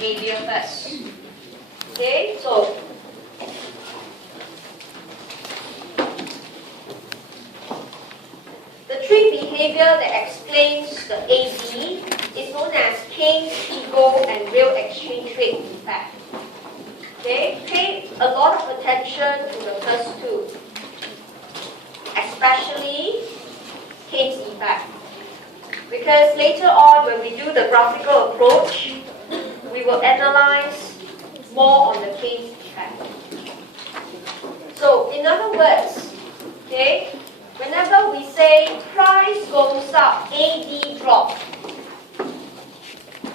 behavior first. Okay, so the trade behavior that explains the AB is known as Keynes, Pigou, and real exchange rate effect. Okay, pay a lot of attention to the first two, especially Keynes effect. Because later on, when we do the graphical approach, we will analyze more on the Keynes effect. So, in other words, okay, whenever we say price goes up, AD drop,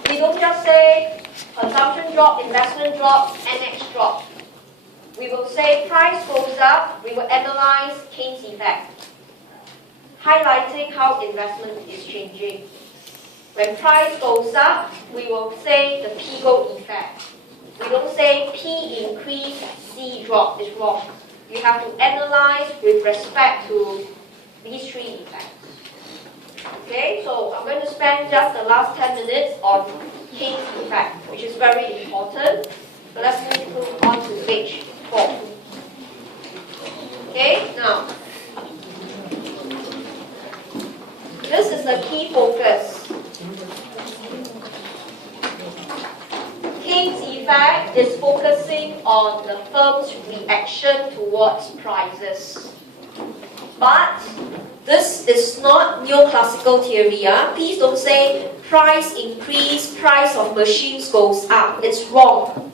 we don't just say consumption drop, investment drop, NX drop. We will say price goes up, we will analyze Keynes effect, highlighting how investment is changing. When price goes up, we will say the Pigou effect. We don't say P increase, C drop. It's wrong. You have to analyze with respect to these three effects. Okay, so I'm going to spend just the last 10 minutes on Keynes effect, which is very important. So let's move on to page 4. Okay, now, this is the key focus. Keynes effect is focusing on the firm's reaction towards prices. But this is not neoclassical theory. Please don't say price increase, price of machines goes up. It's wrong.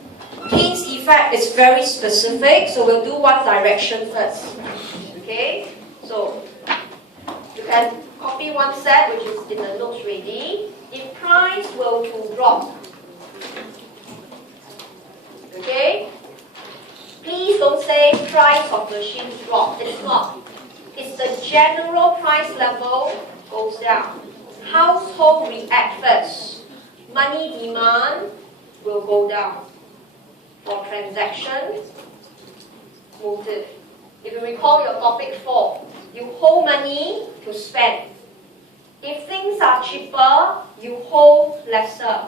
Keynes effect is very specific, so we'll do one direction first. Okay? So, you can copy one set, which is in the notes ready. If price were to drop, okay? Please don't say price of machines drop. It's not. It's the general price level goes down. Household react first. Money demand will go down for transaction motive. If you recall your topic 4, you hold money to spend. If things are cheaper, you hold lesser.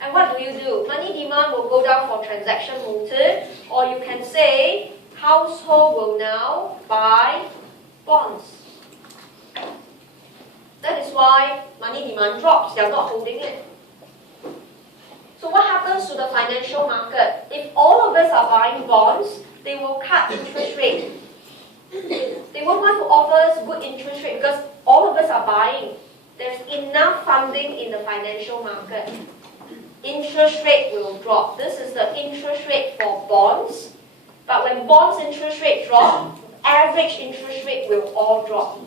And what do? Money demand will go down for transaction motive, or you can say household will now buy bonds. That is why money demand drops. They are not holding it. So what happens to the financial market? If all of us are buying bonds, they will cut interest rate. They won't want to offer us good interest rate because all of us are buying. There's enough funding in the financial market. Interest rate will drop. This is the interest rate for bonds. But when bonds interest rate drop, average interest rate will all drop.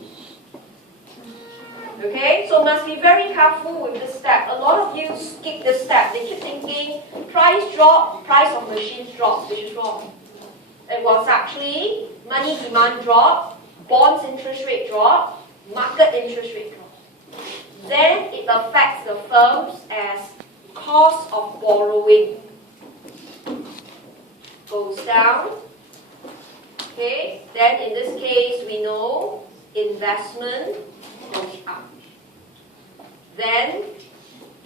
Okay, so must be very careful with this step. A lot of you skip this step. They keep thinking price drop, price of machines drops, which is wrong. It was actually money demand drop, bonds interest rate drop, market interest rate drop. Then it affects the firms as cost of borrowing goes down. Okay, then in this case we know investment goes up. Then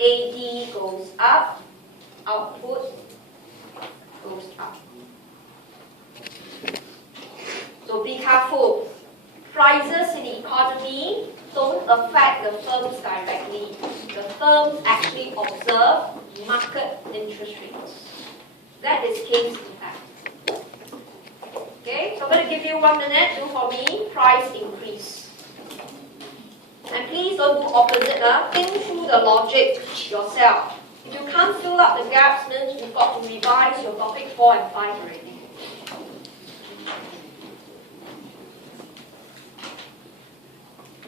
AD goes up, output goes up. So be careful. Prices in the economy don't affect the firms directly. The firms actually observe market interest rates. That is Keynes effect. Okay, so I'm going to give you 1 minute. Do for me price increase. And please don't do opposite. Think through the logic yourself. If you can't fill up the gaps, means you've got to revise your topic 4 and 5 already.